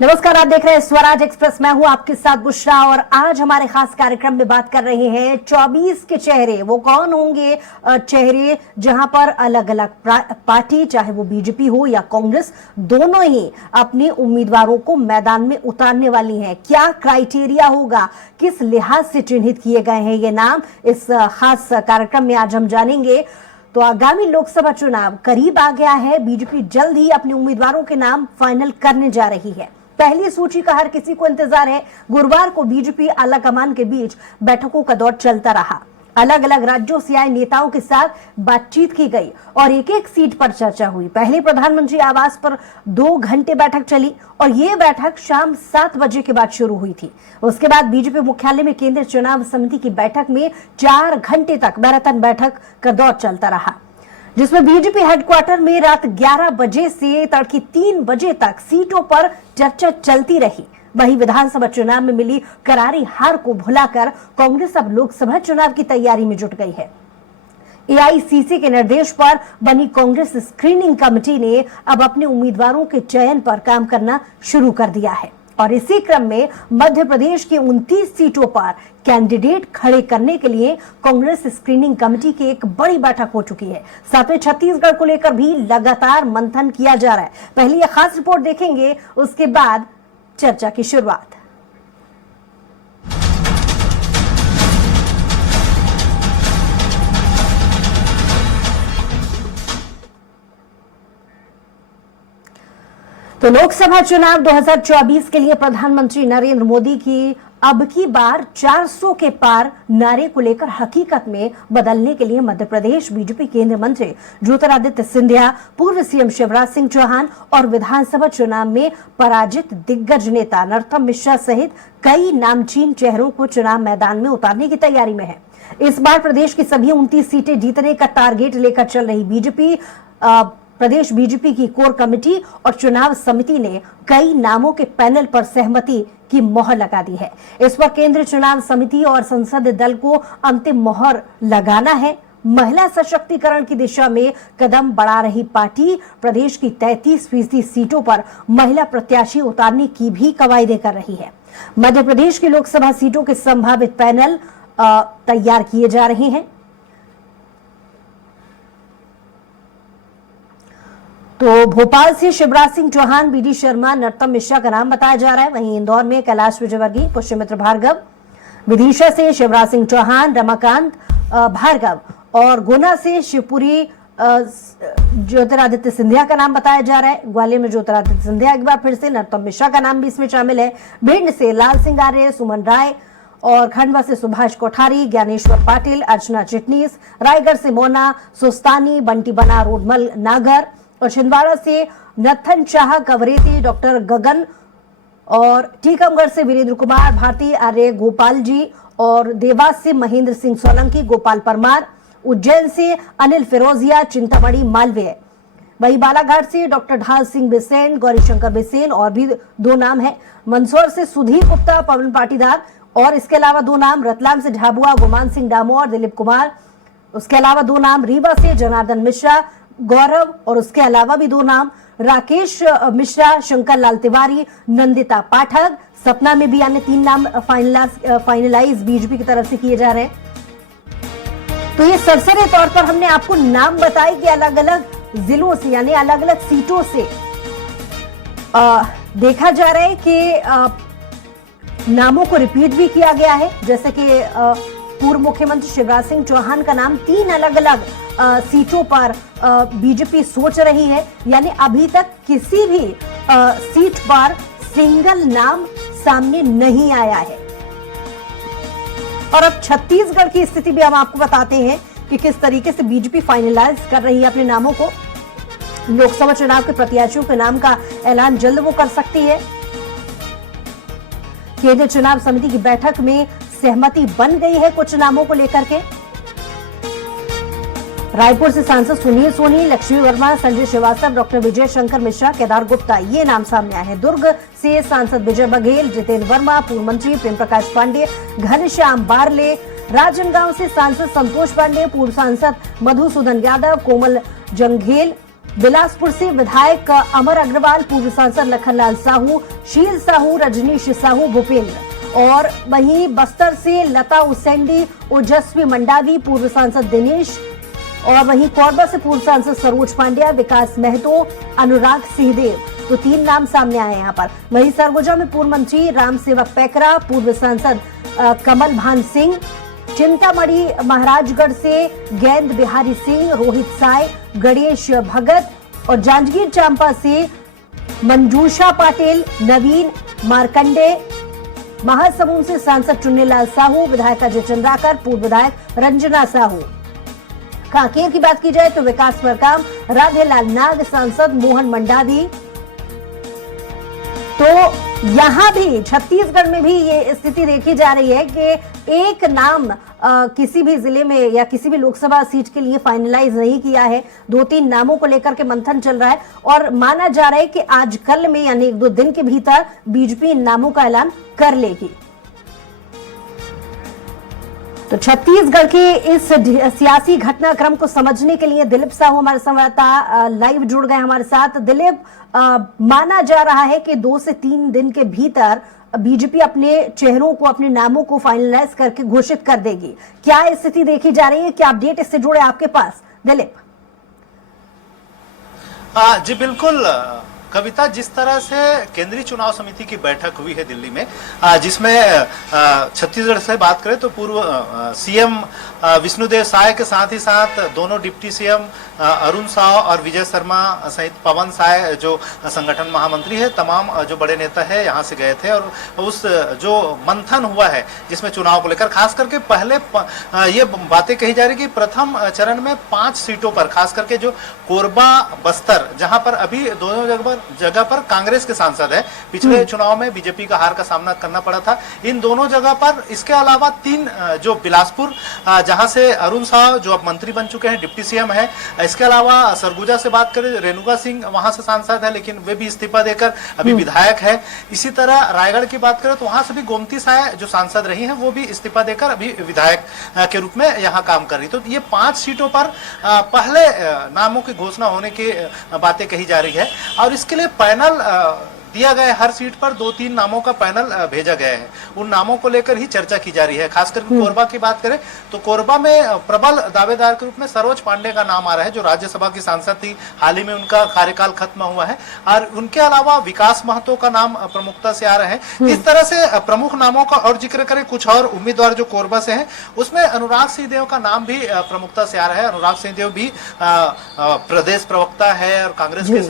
नमस्कार, आप देख रहे हैं स्वराज एक्सप्रेस। मैं हूं आपके साथ बुशरा और आज हमारे खास कार्यक्रम में बात कर रहे हैं 24 के चेहरे। वो कौन होंगे चेहरे जहां पर अलग अलग पार्टी, चाहे वो बीजेपी हो या कांग्रेस, दोनों ही अपने उम्मीदवारों को मैदान में उतारने वाली हैं। क्या क्राइटेरिया होगा, किस लिहाज से चिन्हित किए गए हैं ये नाम, इस खास कार्यक्रम में आज हम जानेंगे। तो आगामी लोकसभा चुनाव करीब आ गया है। बीजेपी जल्द ही अपने उम्मीदवारों के नाम फाइनल करने जा रही है। पहली सूची का हर किसी को इंतजार है। गुरुवार को बीजेपी आलाकमान के बीच बैठकों का दौर चलता रहा। अलग अलग राज्यों से आए नेताओं के साथ बातचीत की गई और एक एक सीट पर चर्चा हुई। पहले प्रधानमंत्री आवास पर 2 घंटे बैठक चली और ये बैठक शाम 7 बजे के बाद शुरू हुई थी। उसके बाद बीजेपी मुख्यालय में केंद्रीय चुनाव समिति की बैठक में 4 घंटे तक मैराथन बैठक का दौर चलता रहा, जिसमें बीजेपी हेडक्वार्टर में रात 11 बजे से तड़के 3 बजे तक सीटों पर चर्चा चलती रही। वहीं विधानसभा चुनाव में मिली करारी हार को भुलाकर कांग्रेस अब लोकसभा चुनाव की तैयारी में जुट गई है। एआईसीसी के निर्देश पर बनी कांग्रेस स्क्रीनिंग कमेटी ने अब अपने उम्मीदवारों के चयन पर काम करना शुरू कर दिया है और इसी क्रम में मध्य प्रदेश की 29 सीटों पर कैंडिडेट खड़े करने के लिए कांग्रेस स्क्रीनिंग कमेटी की एक बड़ी बैठक हो चुकी है। साथ में छत्तीसगढ़ को लेकर भी लगातार मंथन किया जा रहा है। पहले यह खास रिपोर्ट देखेंगे, उसके बाद चर्चा की शुरुआत। तो लोकसभा चुनाव 2024 के लिए प्रधानमंत्री नरेंद्र मोदी की अब की बार 400 के पार नारे को लेकर हकीकत में बदलने के लिए मध्य प्रदेश बीजेपी केंद्रीय मंत्री ज्योतिरादित्य सिंधिया, पूर्व सीएम शिवराज सिंह चौहान और विधानसभा चुनाव में पराजित दिग्गज नेता नरोत्तम मिश्रा सहित कई नामचीन चेहरों को चुनाव मैदान में उतारने की तैयारी में है। इस बार प्रदेश की सभी 29 सीटें जीतने का टारगेट लेकर चल रही प्रदेश बीजेपी की कोर कमेटी और चुनाव समिति ने कई नामों के पैनल पर सहमति की मोहर लगा दी है। इस पर केंद्रीय चुनाव समिति और संसदीय दल को अंतिम मोहर लगाना है। महिला सशक्तिकरण की दिशा में कदम बढ़ा रही पार्टी प्रदेश की 33% सीटों पर महिला प्रत्याशी उतारने की भी कवायदें कर रही है। मध्य प्रदेश की लोकसभा सीटों के संभावित पैनल तैयार किए जा रहे हैं। तो भोपाल से शिवराज सिंह चौहान, बीडी शर्मा, नरोत्तम मिश्रा का नाम बताया जा रहा है। वहीं इंदौर में कैलाश विजयवर्गीय, पुष्यमित्र भार्गव, विदिशा से शिवराज सिंह चौहान, रमाकांत भार्गव और गुना से शिवपुरी ज्योतिरादित्य सिंधिया का नाम बताया जा रहा है। ग्वालियर में ज्योतिरादित्य सिंधिया एक बार फिर से, नरोत्तम मिश्रा का नाम भी इसमें शामिल है। भिंड से लाल सिंह आर्य, सुमन राय और खंडवा से सुभाष कोठारी, ज्ञानेश्वर पाटिल, अर्चना चिटनीस, रायगढ़ से मोना सुस्तानी, बंटी बना, रोडमल नागर और छिंदवाड़ा से नथन शाह, कवरेती डॉक्टर गगन और टीकमगढ़ से वीरेंद्र कुमार, भारती आर्य गोपाल जी और देवास से महेंद्र सिंह सोलंकी, गोपाल परमार, उज्जैन से अनिल फिरोजिया, चिंतामणि मालवीय। वही बालाघाट से डॉक्टर ढाल सिंह बिसेन, गौरीशंकर बिसेन और भी 2 नाम है। मंदसौर से सुधीर गुप्ता, पवन पाटीदार और इसके अलावा 2 नाम। रतलाम से झाबुआ, गुमान सिंह डामोर, दिलीप कुमार। उसके अलावा 2 नाम। रीवा से जनार्दन मिश्रा, गौरव और उसके अलावा भी 2 नाम। राकेश मिश्रा, शंकर लाल तिवारी, नंदिता पाठक। सपना में भी यानी 3 नाम फाइनलाइज बीजेपी की तरफ से किए जा रहे हैं। तो ये सरसरी तौर पर हमने आपको नाम बताए कि अलग अलग जिलों से यानी अलग अलग सीटों से देखा जा रहा है कि नामों को रिपीट भी किया गया है। जैसे कि पूर्व मुख्यमंत्री शिवराज सिंह चौहान का नाम 3 अलग अलग सीटों पर बीजेपी सोच रही है, यानी अभी तक किसी भी सीट पर सिंगल नाम सामने नहीं आया है। और अब छत्तीसगढ़ की स्थिति भी हम आपको बताते हैं कि किस तरीके से बीजेपी फाइनलाइज कर रही है अपने नामों को। लोकसभा चुनाव के प्रत्याशियों के नाम का ऐलान जल्द वो कर सकती है। केंद्रीय चुनाव समिति की बैठक में सहमति बन गई है कुछ नामों को लेकर के। रायपुर से सांसद सुनील सोनी, लक्ष्मी वर्मा, संजय श्रीवास्तव, डॉक्टर विजय शंकर मिश्रा, केदार गुप्ता, ये नाम सामने आए हैं। दुर्ग से सांसद विजय बघेल, जितेंद्र वर्मा, पूर्व मंत्री प्रेम प्रकाश पांडे, घनश्याम बारले, राजनांदगांव से सांसद संतोष पांडे, पूर्व सांसद मधुसूदन यादव, कोमल जंघेल, बिलासपुर से विधायक अमर अग्रवाल, पूर्व सांसद लखनलाल साहू, शील साहू, रजनीश साहू, भूपेंद्र। और वहीं बस्तर से लता उसेंडी, ओजस्वी मंडावी, पूर्व सांसद दिनेश। और वहीं कोरबा से पूर्व सांसद सरोज पांड्या, विकास महतो, अनुराग सिंहदेव। तो 3 नाम सामने आए यहाँ पर। वहीं सरगुजा में पूर्व मंत्री राम सेवक पैकरा, पूर्व सांसद कमल भान सिंह। चिंतामणि महाराजगढ़ से गेंद बिहारी सिंह, रोहित साय, गणेश भगत। और जांजगीर चांपा से मंजूषा पाटिल, नवीन मार्कंडे। महासमुंद से सांसद चुन्नीलाल साहू, विधायक अजय चंद्राकर, पूर्व विधायक रंजना साहू। कांकेर की बात की जाए तो विकास मरकाम, राधेलाल नाग, सांसद मोहन मंडावी। तो यहां भी छत्तीसगढ़ में भी ये स्थिति देखी जा रही है कि एक नाम किसी भी जिले में या किसी भी लोकसभा सीट के लिए फाइनलाइज नहीं किया है। 2-3 नामों को लेकर के मंथन चल रहा है और माना जा रहा है कि आज कल में यानी 1-2 दिन के भीतर बीजेपी इन नामों का ऐलान कर लेगी। तो छत्तीसगढ़ के इस सियासी घटनाक्रम को समझने के लिए दिलीप साहू हमारे संवाददाता लाइव जुड़ गए हमारे साथ। दिलीप, माना जा रहा है कि 2 से 3 दिन के भीतर बीजेपी अपने चेहरों को, अपने नामों को फाइनलाइज करके घोषित कर देगी। क्या स्थिति देखी जा रही है? क्या अपडेट इससे जुड़े आपके पास, दिलीप? जी बिल्कुल कविता, जिस तरह से केंद्रीय चुनाव समिति की बैठक हुई है दिल्ली में, जिसमें छत्तीसगढ़ से बात करें तो पूर्व सीएम विष्णुदेव साय के साथ ही साथ दोनों डिप्टी सीएम अरुण साव और विजय शर्मा सहित पवन साय जो संगठन महामंत्री है, तमाम जो बड़े नेता है यहाँ से गए थे। और उस जो मंथन हुआ है जिसमें चुनाव को लेकर खास करके पहले ये बातें कही जा रही कि प्रथम चरण में 5 सीटों पर, खास करके जो कोरबा बस्तर, जहां पर अभी दोनों जगह पर कांग्रेस के सांसद है, पिछले चुनाव में बीजेपी का हार का सामना करना पड़ा था, इन दोनों जगह पर, इसके अलावा 3 जो बिलासपुर जहां से अरुण साव जो अब मंत्री बन चुके हैं, डिप्टी सीएम है, इसके अलावा सरगुजा से बात करें रेणुका सिंह वहां से सांसद है लेकिन वे भी इस्तीफा देकर अभी विधायक है। इसी तरह रायगढ़ की बात करें तो वहां से भी गोमती साय जो सांसद रही हैं वो भी इस्तीफा देकर अभी विधायक के रूप में यहाँ काम कर रही। तो ये 5 सीटों पर पहले नामों की घोषणा होने की बातें कही जा रही है और इसके लिए पैनल दिया गया। हर सीट पर 2-3 नामों का पैनल भेजा गया है, उन नामों को लेकर ही चर्चा की जा रही है। खासकर कोरबा की बात करें तो कोरबा में प्रबल दावेदार के रूप में सरोज पांडे का नाम आ रहा है, जो राज्यसभा की सांसद थी, हाल ही में उनका कार्यकाल खत्म हुआ है। और उनके अलावा विकास महतो का नाम प्रमुखता से आ रहे हैं। इस तरह से प्रमुख नामों का और जिक्र करें, कुछ और उम्मीदवार जो कोरबा से हैं उसमें अनुराग सिंहदेव का नाम भी प्रमुखता से आ रहा है। अनुराग सिंहदेव भी प्रदेश प्रवक्ता है और कांग्रेस के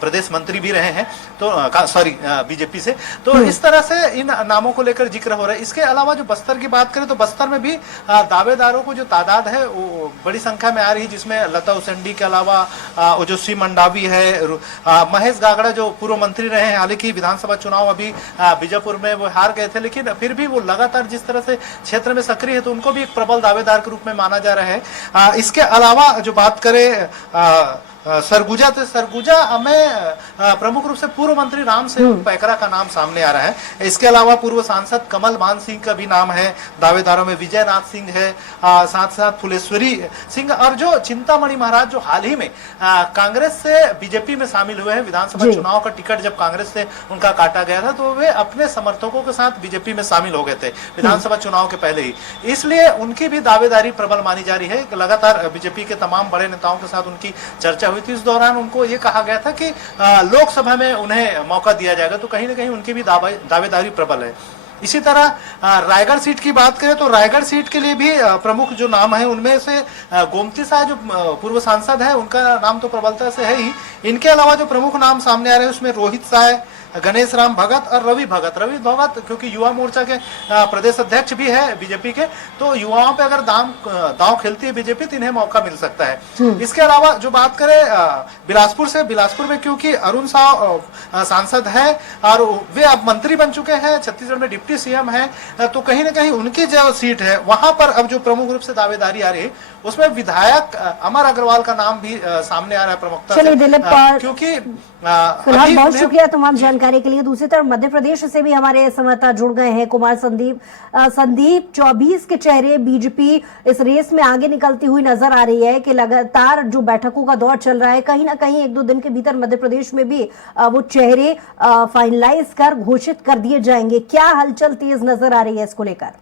प्रदेश मंत्री भी रहे हैं, तो सॉरी बीजेपी से। तो इस तरह से इन नामों को लेकर जिक्र हो रहा है। इसके अलावा जो बस्तर की बात करें तो बस्तर में भी दावेदारों को जो तादाद है वो बड़ी संख्या में आ रही है, जिसमें लता उसेंडी के अलावा ओजस्वी मंडावी है, महेश गागड़ा जो पूर्व मंत्री रहे हैं, हालांकि विधानसभा चुनाव अभी बीजापुर में वो हार गए थे लेकिन फिर भी वो लगातार जिस तरह से क्षेत्र में सक्रिय है तो उनको भी एक प्रबल दावेदार के रूप में माना जा रहा है। इसके अलावा जो बात करें सरगुजा, तो सरगुजा में प्रमुख रूप से पूर्व मंत्री राम सेवक पैकरा का नाम सामने आ रहा है। इसके अलावा पूर्व सांसद कमल भान सिंह का भी नाम है। दावेदारों में विजय नाथ सिंह है, साथ साथ फुलेश्वरी सिंह, और जो चिंतामणि महाराज जो हाल ही में कांग्रेस से बीजेपी में शामिल हुए हैं, विधानसभा चुनाव का टिकट जब कांग्रेस से उनका काटा गया था तो वे अपने समर्थकों के साथ बीजेपी में शामिल हो गए थे विधानसभा चुनाव के पहले ही, इसलिए उनकी भी दावेदारी प्रबल मानी जा रही है। लगातार बीजेपी के तमाम बड़े नेताओं के साथ उनकी चर्चा हुई थी। इस दौरान उनको ये कहा गया था कि लोकसभा में उन्हें मौका दिया जाएगा, तो कहीं ना कहीं उनकी भी दावेदारी प्रबल है। इसी तरह रायगढ़ सीट की बात करें तो रायगढ़ सीट के लिए भी प्रमुख जो नाम है उनमें से गोमती साय जो पूर्व सांसद है उनका नाम तो प्रबलता से है ही। इनके अलावा जो प्रमुख नाम सामने आ रहे हैं उसमें रोहित साय, गणेश राम भगत और रवि भगत क्योंकि युवा मोर्चा के प्रदेश अध्यक्ष भी है बीजेपी के, तो युवाओं पे अगर दांव खेलती है बीजेपी तो इन्हें मौका मिल सकता है। इसके अलावा जो बात करें बिलासपुर से, बिलासपुर में क्योंकि अरुण साव सांसद है और वे अब मंत्री बन चुके हैं, छत्तीसगढ़ में डिप्टी सीएम है, तो कहीं ना कहीं उनकी जो सीट है वहां पर अब जो प्रमुख रूप से दावेदारी आ रही है उसमें विधायक अमर अग्रवाल का नाम भी सामने आ रहा है प्रमुखता से, क्योंकि फिलहाल बहुत शुक्रिया तमाम जानकारी जानकारी के लिए। दूसरी तरफ मध्य प्रदेश से भी हमारे संवाददाता जुड़ गए हैं, कुमार संदीप। संदीप, 24 के चेहरे बीजेपी इस रेस में आगे निकलती हुई नजर आ रही है कि लगातार जो बैठकों का दौर चल रहा है, कहीं ना कहीं 1-2 दिन के भीतर मध्य प्रदेश में भी वो चेहरे फाइनलाइज कर घोषित कर दिए जाएंगे। क्या हलचल तेज नजर आ रही है इसको लेकर?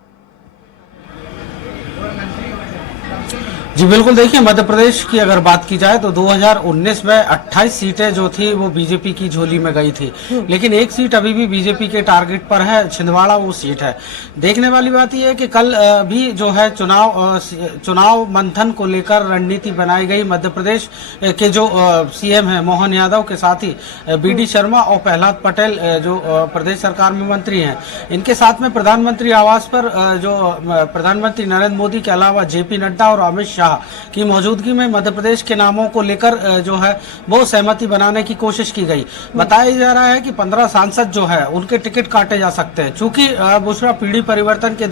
जी बिल्कुल, देखिए मध्य प्रदेश की अगर बात की जाए तो 2019 में 28 सीटें जो थी वो बीजेपी की झोली में गई थी, लेकिन एक सीट अभी भी बीजेपी के टारगेट पर है, छिंदवाड़ा वो सीट है। देखने वाली बात यह है कि कल भी जो है चुनाव मंथन को लेकर रणनीति बनाई गई। मध्य प्रदेश के जो सीएम है मोहन यादव के साथ ही बीडी शर्मा और प्रहलाद पटेल जो प्रदेश सरकार में मंत्री हैं, इनके साथ में प्रधानमंत्री आवास पर जो प्रधानमंत्री नरेंद्र मोदी के अलावा जेपी नड्डा और अमित शाह की मौजूदगी में मध्य प्रदेश के नामों को लेकर जो है वो सहमति बनाने की कोशिश की गई। बताया जा रहा है कि 15 सांसद जो है उनके टिकट काटे जा सकते हैं, चूंकि बुशरा पीढ़ी परिवर्तन के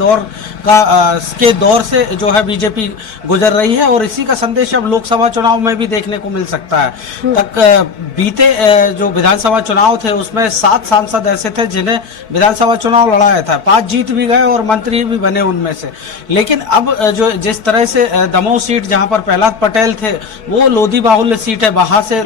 दौर से जो है बीजेपी गुजर रही है और इसी का संदेश अब लोकसभा चुनाव में भी देखने को मिल सकता है। बीते जो विधानसभा चुनाव थे उसमें 7 सांसद ऐसे थे जिन्हें विधानसभा चुनाव लड़ाया था, 5 जीत भी गए और मंत्री भी बने उनमें से। लेकिन अब जो जिस तरह से दमोह सीट जहां पर प्रहलाद पटेल थे वो लोधी बाहुल्य सीट है, वहां से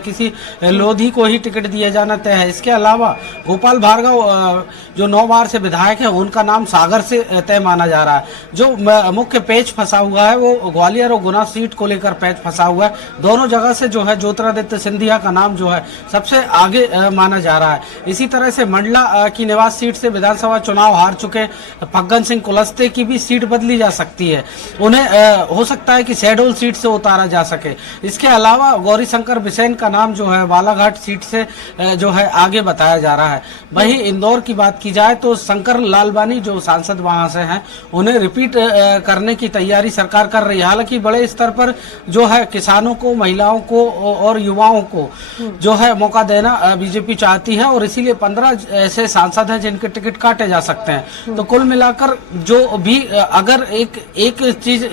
किसी लोधी को ही टिकट दिया जाना तय है। इसके अलावा गोपाल भार्गव जो 9 बार से विधायक है उनका नाम सागर से तय माना जा रहा है। जो मुख्य पेच फंसा हुआ है वो ग्वालियर और गुना सीट को लेकर पेच फंसा हुआ है। दोनों जगह से जो है ज्योतिरादित्य सिंधिया का नाम जो है सबसे आगे माना जा रहा है। इसी तरह से मंडला की निवास सीट से विधानसभा चुनाव हार चुके फग्गन सिंह कुलस्ते की भी सीट बदली जा सकती है, उन्हें हो सकता है कि शहडोल सीट से उतारा जा सके। इसके अलावा गौरी शंकर बिसेन का नाम जो है बालाघाट सीट से जो है आगे बताया जा रहा है। वहीं इंदौर की बात की जाए तो शंकर लालवानी जो सांसद वहां से हैं उन्हें रिपीट करने की तैयारी सरकार कर रही है। हालांकि बड़े स्तर पर जो है किसानों को, महिलाओं को और युवाओं को जो है मौका देना बीजेपी चाहती है और इसीलिए 15 ऐसे सांसद हैं जिनके टिकट काटे जा सकते हैं। तो कुल मिलाकर जो भी अगर एक चीज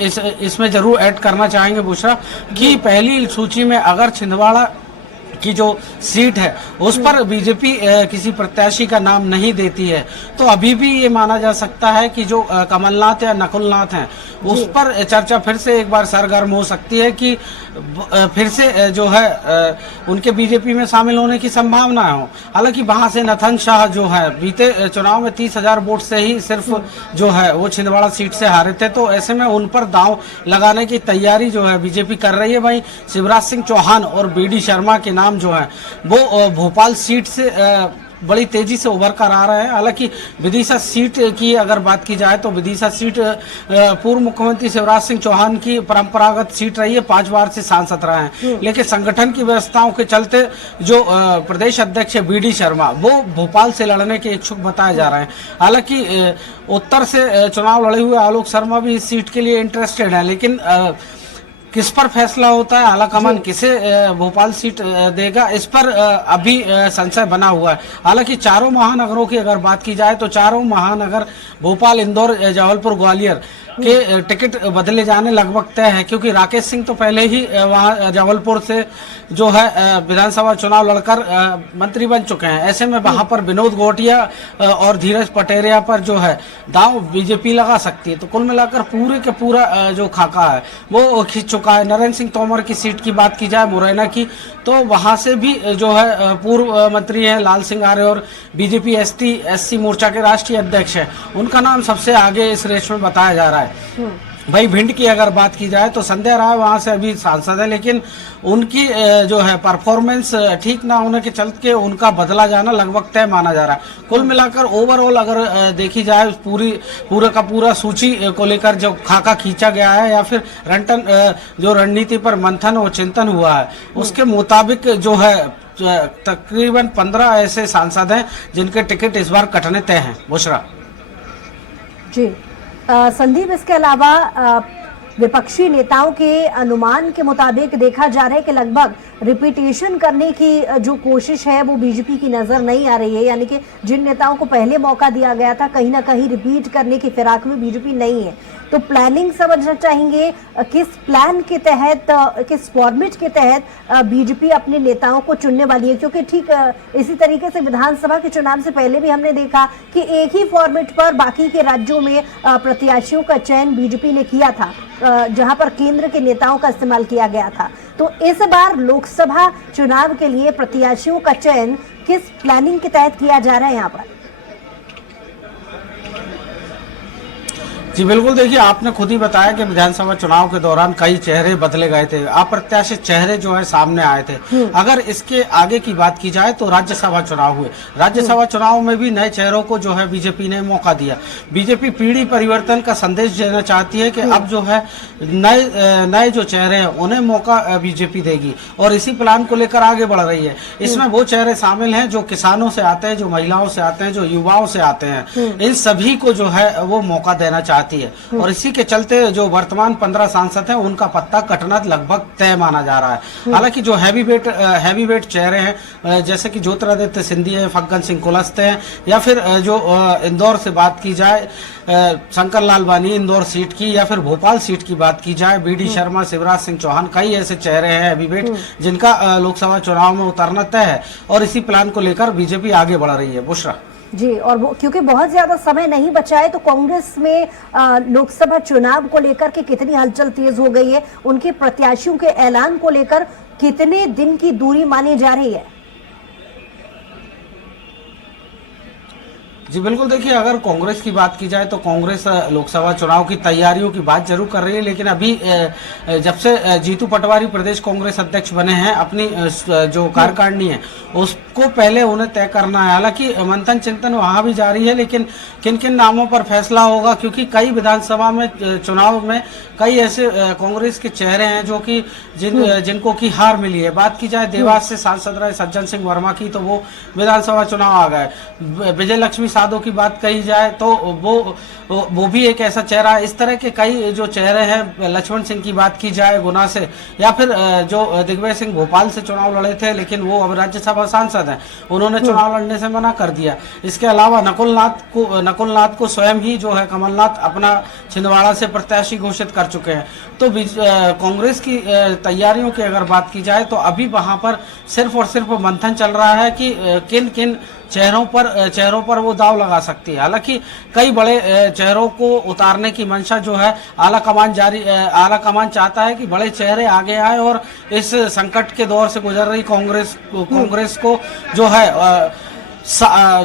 इसमें जरूर ऐड करना चाहेंगे बुशरा कि पहली सूची में अगर छिंदवाड़ा की जो सीट है उस पर बीजेपी किसी प्रत्याशी का नाम नहीं देती है तो अभी भी ये माना जा सकता है कि जो कमलनाथ या नकुलनाथ हैं उस पर चर्चा फिर से एक बार सरगर्म हो सकती है कि फिर से जो है उनके बीजेपी में शामिल होने की संभावना हो। हालांकि वहां से नथन शाह जो है बीते चुनाव में 30,000 वोट से ही सिर्फ जो है वो छिंदवाड़ा सीट से हारे थे, तो ऐसे में उन पर दांव लगाने की तैयारी जो है बीजेपी कर रही है। वहीं शिवराज सिंह चौहान और बीडी शर्मा के नाम जो है वो भोपाल सीट से बड़ी तेजी से उभर कर आ रहा है। हालांकि विदिशा सीट की अगर बात की जाए तो विदिशा सीट पूर्व मुख्यमंत्री शिवराज सिंह चौहान की परंपरागत सीट रही है, 5 बार से सांसद रहे हैं। लेकिन संगठन की व्यवस्थाओं के चलते जो प्रदेश अध्यक्ष है बीडी शर्मा वो भोपाल से लड़ने के इच्छुक बताए जा रहे हैं। हालांकि उत्तर से चुनाव लड़े हुए आलोक शर्मा भी इस सीट के लिए इंटरेस्टेड है, लेकिन किस पर फैसला होता है, आलाकमान किसे भोपाल सीट देगा, इस पर अभी संशय बना हुआ है। हालांकि चारों महानगरों की अगर बात की जाए तो चारों महानगर भोपाल, इंदौर, जबलपुर, ग्वालियर के टिकट बदले जाने लगभग तय है, क्योंकि राकेश सिंह तो पहले ही वहां जबलपुर से जो है विधानसभा चुनाव लड़कर मंत्री बन चुके हैं। ऐसे में वहां पर विनोद घोटिया और धीरज पटेरिया पर जो है दांव बीजेपी लगा सकती है। तो कुल मिलाकर पूरे के पूरा जो खाका है वो खींच चुका है। नरेंद्र सिंह तोमर की सीट की बात की जाए मुरैना की, तो वहां से भी जो है पूर्व मंत्री हैं लाल सिंह आर्य और बीजेपी एससी मोर्चा के राष्ट्रीय अध्यक्ष हैं, उनका नाम सबसे आगे इस रेस में बताया जा रहा है। भाई भिंड की अगर बात की जाए तो संध्या राय वहां से अभी सांसद है, लेकिन उनकी जो है परफॉर्मेंस ठीक ना होने के चलते उनका बदला जाना लगभग तय माना जा रहा है। कुल मिलाकर ओवरऑल अगर देखी जाए पूरे का पूरा सूची को लेकर जो खाका खींचा गया है या फिर जो रणनीति पर मंथन और चिंतन हुआ है उसके मुताबिक जो है तकरीबन 15 ऐसे सांसद हैं जिनके टिकट इस बार कटने तय हैं। बुशरा जी। संदीप, इसके अलावा विपक्षी नेताओं के अनुमान के मुताबिक देखा जा रहा है कि लगभग रिपीटेशन करने की जो कोशिश है वो बीजेपी की नजर नहीं आ रही है, यानी कि जिन नेताओं को पहले मौका दिया गया था कहीं ना कहीं रिपीट करने की फिराक में बीजेपी नहीं है। तो प्लानिंग समझना चाहेंगे, किस प्लान के तहत, किस फॉर्मेट के तहत बीजेपी अपने नेताओं को चुनने वाली है, क्योंकि ठीक इसी तरीके से विधानसभा के चुनाव से पहले भी हमने देखा कि एक ही फॉर्मेट पर बाकी के राज्यों में प्रत्याशियों का चयन बीजेपी ने किया था, जहां पर केंद्र के नेताओं का इस्तेमाल किया गया था। तो इस बार लोकसभा चुनाव के लिए प्रत्याशियों का चयन किस प्लानिंग के तहत किया जा रहा है यहाँ पर? जी बिल्कुल, देखिए आपने खुद ही बताया कि विधानसभा चुनाव के दौरान कई चेहरे बदले गए थे, अप्रत्याशित चेहरे जो है सामने आए थे। अगर इसके आगे की बात की जाए तो राज्यसभा चुनाव हुए, राज्यसभा चुनाव में भी नए चेहरों को जो है बीजेपी ने मौका दिया। बीजेपी पीढ़ी परिवर्तन का संदेश देना चाहती है कि अब जो है नए जो चेहरे हैं उन्हें मौका बीजेपी देगी और इसी प्लान को लेकर आगे बढ़ रही है। इसमें वो चेहरे शामिल हैं जो किसानों से आते हैं, जो महिलाओं से आते हैं, जो युवाओं से आते हैं, इन सभी को जो है वो मौका देना चाहती है। और इसी के चलते जो वर्तमान 15 सांसद हैं उनका पत्ता कटना लगभग तय माना जा रहा है। हालांकि जो हैवी वेट चेहरे हैं जैसे कि ज्योतिरादित्य सिंधिया, फग्गन सिंह कुलस्ते हैं, या फिर जो इंदौर से बात की जाए शंकर लाल वानी इंदौर सीट की, या फिर भोपाल सीट की बात की जाए बीडी शर्मा, शिवराज सिंह चौहान, कई ऐसे चेहरे हैं हैवी वेट जिनका लोकसभा चुनाव में उतरना तय है और इसी प्लान को लेकर बीजेपी आगे बढ़ रही है। बुशरा जी, और वो क्योंकि बहुत ज्यादा समय नहीं बचा है, तो कांग्रेस में लोकसभा चुनाव को लेकर के कितनी हलचल तेज हो गई है, उनके प्रत्याशियों के ऐलान को लेकर कितने दिन की दूरी मानी जा रही है? जी बिल्कुल, देखिए अगर कांग्रेस की बात की जाए तो कांग्रेस लोकसभा चुनाव की तैयारियों की बात जरूर कर रही है, लेकिन अभी जब से जीतू पटवारी प्रदेश कांग्रेस अध्यक्ष बने हैं, अपनी जो कार्यकारिणी है उसको पहले उन्हें तय करना है। हालांकि मंथन चिंतन वहां भी जारी है, लेकिन किन किन नामों पर फैसला होगा, क्योंकि कई विधानसभा में चुनाव में कई ऐसे कांग्रेस के चेहरे हैं जो कि जिनको की हार मिली है। बात की जाए देवास से सांसद रहे सज्जन सिंह वर्मा की, तो वो विधानसभा चुनाव आ गए। विजय लक्ष्मी साधो की बात कही जाए तो वो भी एक ऐसा चेहरा है। इस तरह के कई जो चेहरे हैं, लक्ष्मण सिंह की बात की जाए गुना से, या फिर जो दिग्विजय सिंह भोपाल से चुनाव लड़े थे लेकिन वो अब राज्यसभा सांसद हैं, उन्होंने चुनाव लड़ने से मना कर दिया। इसके अलावा नकुलनाथ को स्वयं ही जो है कमलनाथ अपना छिंदवाड़ा से प्रत्याशी घोषित कर चुके हैं। तो कांग्रेस की तैयारियों की अगर बात की जाए तो अभी वहां पर सिर्फ और सिर्फ मंथन चल रहा है कि किन किन चेहरों पर वो दाव लगा सकती है। हालांकि कई बड़े चेहरों को उतारने की मंशा जो है आला कमान चाहता है कि बड़े चेहरे आगे आए और इस संकट के दौर से गुजर रही कांग्रेस को जो है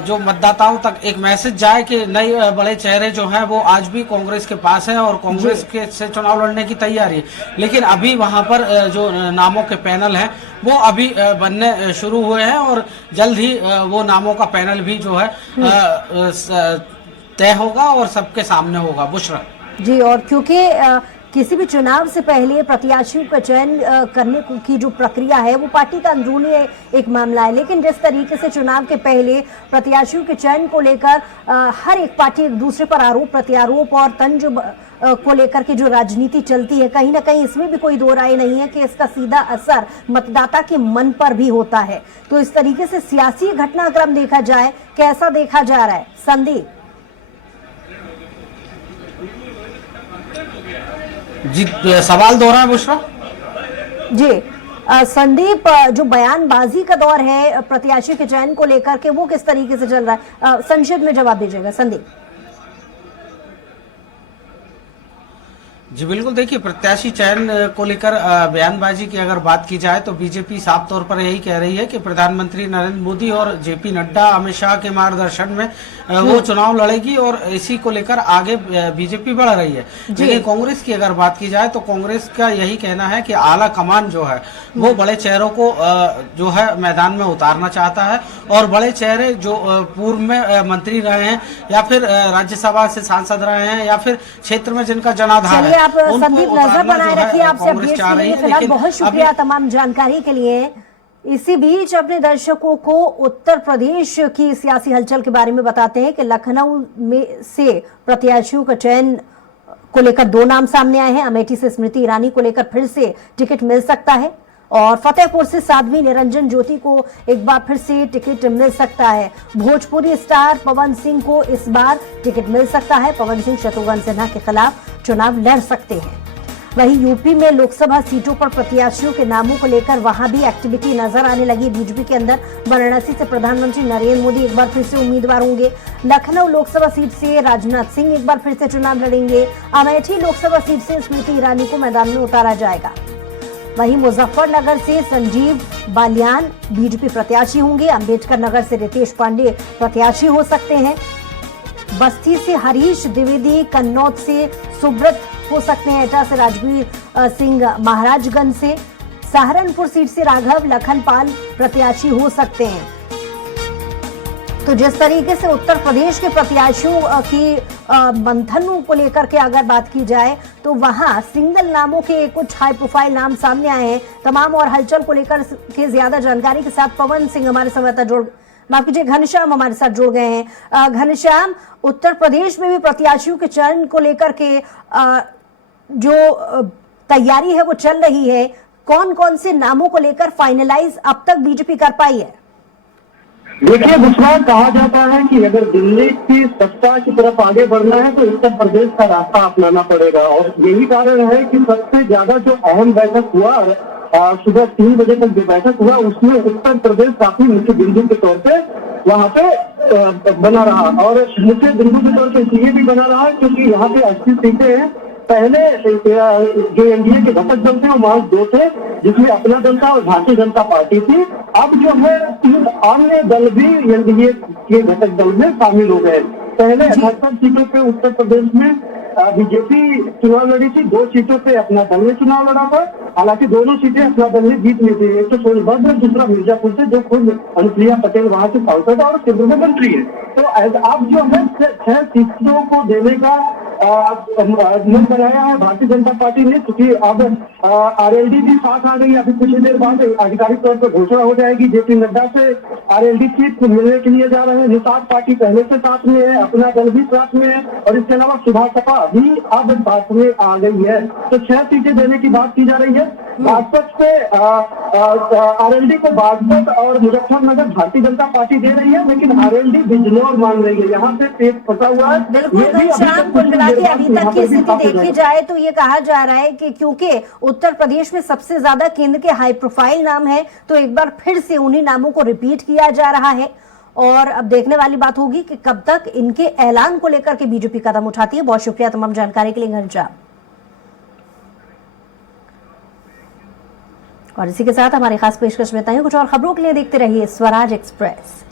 जो मतदाताओं तक एक मैसेज जाए कि नए बड़े चेहरे जो हैं वो आज भी कांग्रेस के पास हैं और कांग्रेस के से चुनाव लड़ने की तैयारी है। लेकिन अभी वहां पर जो नामों के पैनल हैं वो अभी बनने शुरू हुए हैं और जल्द ही वो नामों का पैनल भी जो है तय होगा और सबके सामने होगा। बुशरा जी, और क्योंकि किसी भी चुनाव से पहले प्रत्याशियों का चयन करने की जो प्रक्रिया है वो पार्टी का अंदरूनी एक मामला है, लेकिन जिस तरीके से चुनाव के पहले प्रत्याशियों के चयन को लेकर हर एक पार्टी एक दूसरे पर आरोप प्रत्यारोप और तंज को लेकर के जो राजनीति चलती है, कहीं ना कहीं इसमें भी कोई दो राय नहीं है कि इसका सीधा असर मतदाता के मन पर भी होता है। तो इस तरीके से सियासी घटनाक्रम देखा जाए, कैसा देखा जा रहा है संदीप? जी सवाल दोहरा बुशरा। जी संदीप, जो बयानबाजी का दौर है प्रत्याशी के चयन को लेकर के वो किस तरीके से चल रहा है, संक्षिप्त में जवाब दीजिएगा संदीप। जी बिल्कुल, देखिए प्रत्याशी चयन को लेकर बयानबाजी की अगर बात की जाए तो बीजेपी साफ तौर पर यही कह रही है कि प्रधानमंत्री नरेंद्र मोदी और जेपी नड्डा, अमित शाह के मार्गदर्शन में वो चुनाव लड़ेगी और इसी को लेकर आगे बीजेपी बढ़ रही है। लेकिन कांग्रेस की अगर बात की जाए तो कांग्रेस का यही कहना है कि आला कमान जो है वो बड़े चेहरों को जो है मैदान में उतारना चाहता है और बड़े चेहरे जो पूर्व में मंत्री रहे हैं या फिर राज्यसभा से सांसद रहे हैं या फिर क्षेत्र में जिनका जनाधार है, आप संदीप नजर बनाए रखिए। आपसे अपडेट्स के लिए फिलहाल बहुत शुक्रिया तमाम जानकारी के लिए। इसी बीच अपने दर्शकों को उत्तर प्रदेश की सियासी हलचल के बारे में बताते हैं कि लखनऊ में से प्रत्याशियों का चयन को लेकर दो नाम सामने आए हैं। अमेठी से स्मृति ईरानी को लेकर फिर से टिकट मिल सकता है और फतेहपुर से साध्वी निरंजन ज्योति को एक बार फिर से टिकट मिल सकता है। भोजपुरी स्टार पवन सिंह को इस बार टिकट मिल सकता है। पवन सिंह शत्रुघ्न सिन्हा के खिलाफ चुनाव लड़ सकते हैं। वहीं यूपी में लोकसभा सीटों पर प्रत्याशियों के नामों को लेकर वहां भी एक्टिविटी नजर आने लगी बीजेपी के अंदर। वाराणसी से प्रधानमंत्री नरेंद्र मोदी एक बार फिर से उम्मीदवार होंगे। लखनऊ लोकसभा सीट से राजनाथ सिंह एक बार फिर से चुनाव लड़ेंगे। अमेठी लोकसभा सीट से स्मृति ईरानी को मैदान में उतारा जाएगा। वहीं मुजफ्फरनगर से संजीव बालियान बीजेपी प्रत्याशी होंगे। अम्बेडकर नगर से रितेश पांडे प्रत्याशी हो सकते हैं। बस्ती से हरीश द्विवेदी, कन्नौज से सुब्रत हो सकते हैं। एटा से राजवीर सिंह, महाराजगंज से, सहारनपुर सीट से राघव लखनपाल प्रत्याशी हो सकते हैं। तो जिस तरीके से उत्तर प्रदेश के प्रत्याशियों की मंथनों को लेकर के अगर बात की जाए तो वहां सिंगल नामों के कुछ हाई प्रोफाइल नाम सामने आए हैं। तमाम और हलचल को लेकर के ज्यादा जानकारी के साथ पवन सिंह हमारे संवाददाता माफ कीजिए घनश्याम हमारे साथ जुड़ गए हैं। घनश्याम, उत्तर प्रदेश में भी प्रत्याशियों के चयन को लेकर के जो तैयारी है वो चल रही है। कौन कौन से नामों को लेकर फाइनलाइज अब तक बीजेपी कर पाई है? देखिए बुशरा, कहा जाता है कि अगर दिल्ली की सत्ता की तरफ आगे बढ़ना है तो उत्तर प्रदेश का रास्ता अपनाना पड़ेगा। और यही कारण है कि सबसे ज्यादा जो अहम बैठक हुआ सुबह 3 बजे तक जो बैठक हुआ उसमें उत्तर प्रदेश काफी मुख्य बिंदु के तौर पे वहाँ पे बना रहा। और मुख्य बिंदु के तौर पे इसलिए भी बना रहा क्योंकि यहाँ पे 80 सीटें हैं। पहले जो एनडीए के घटक दल थे वो महज 2 थे, जिसमें अपना दल था और भारतीय जनता पार्टी थी। अब जो है 3 अन्य दल भी एनडीए के घटक दल में शामिल हो गए। पहले 78 सीटों पे उत्तर प्रदेश में बीजेपी चुनाव लड़ी थी। 2 सीटों पे अपना दल ने चुनाव लड़ा था। हालांकि दोनों सीटें अपना दल ने जीत ली थी। एक तो सोनभद्र, दूसरा मिर्जापुर से, जो खुद अनुप्रिया पटेल वहां से सांसद और केंद्र में मंत्री है। तो अब जो है 6 सीटों को देने का मन बनाया है भारतीय जनता पार्टी ने, क्योंकि अब आरएलडी भी साथ आ गई। अभी कुछ ही देर बाद आधिकारिक तौर पर घोषणा हो जाएगी। जेपी नड्डा से आरएलडी सीट मिलने के लिए जा रहे हैं। निषाद पार्टी पहले से साथ में है, अपना दल भी साथ में है और इसके अलावा सुभाष सपा भी अब साथ में आ गई है। तो 6 सीटें देने की बात की जा रही है। बागपत से आरएलडी को बागपत और मुजफ्फरनगर भारतीय जनता पार्टी दे रही है, लेकिन आरएलडी बिजनौर मांग रही है। यहाँ पे पेट फंसा हुआ है। बिल्कुल घनश्याम, कुल मिला के अभी तक की स्थिति देखी जाए तो ये कहा जा रहा है कि क्योंकि उत्तर प्रदेश में सबसे ज्यादा केंद्र के हाई प्रोफाइल नाम है तो एक बार फिर से उन्हीं नामों को रिपीट किया जा रहा है। और अब देखने वाली बात होगी कि कब तक इनके ऐलान को लेकर के बीजेपी कदम उठाती है। बहुत शुक्रिया तमाम जानकारी के लिए घनश्याम। और इसी के साथ हमारी खास पेशकश में कुछ और खबरों के लिए देखते रहिए स्वराज एक्सप्रेस।